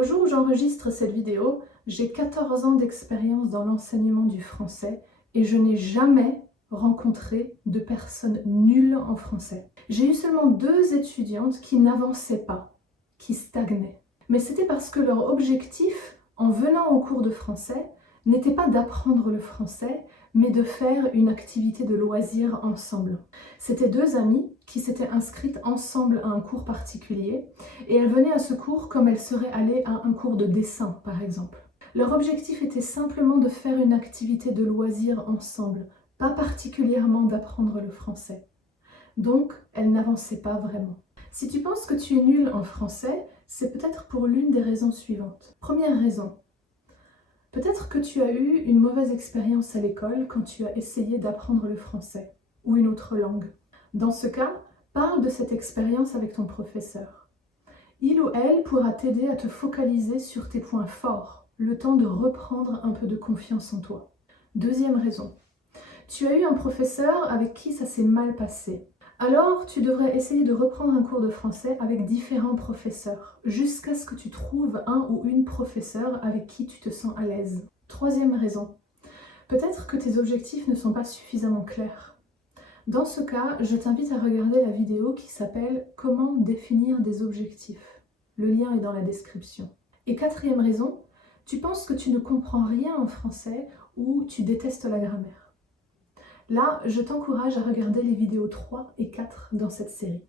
Au jour où j'enregistre cette vidéo, j'ai 14 ans d'expérience dans l'enseignement du français et je n'ai jamais rencontré de personnes nulles en français. J'ai eu seulement 2 étudiantes qui n'avançaient pas, qui stagnaient. Mais c'était parce que leur objectif, en venant au cours de français, n'était pas d'apprendre le français, mais de faire une activité de loisir ensemble. C'était 2 amies qui s'étaient inscrites ensemble à un cours particulier et elles venaient à ce cours comme elles seraient allées à un cours de dessin, par exemple. Leur objectif était simplement de faire une activité de loisir ensemble, pas particulièrement d'apprendre le français. Donc, elles n'avançaient pas vraiment. Si tu penses que tu es nul en français, c'est peut-être pour l'une des raisons suivantes. Première raison, peut-être que tu as eu une mauvaise expérience à l'école quand tu as essayé d'apprendre le français ou une autre langue. Dans ce cas, parle de cette expérience avec ton professeur. Il ou elle pourra t'aider à te focaliser sur tes points forts, le temps de reprendre un peu de confiance en toi. Deuxième raison, tu as eu un professeur avec qui ça s'est mal passé. Alors, tu devrais essayer de reprendre un cours de français avec différents professeurs, jusqu'à ce que tu trouves un ou une professeure avec qui tu te sens à l'aise. Troisième raison, peut-être que tes objectifs ne sont pas suffisamment clairs. Dans ce cas, je t'invite à regarder la vidéo qui s'appelle « Comment définir des objectifs ». Le lien est dans la description. Et quatrième raison, tu penses que tu ne comprends rien en français ou tu détestes la grammaire. Là, je t'encourage à regarder les vidéos 3 et 4 dans cette série.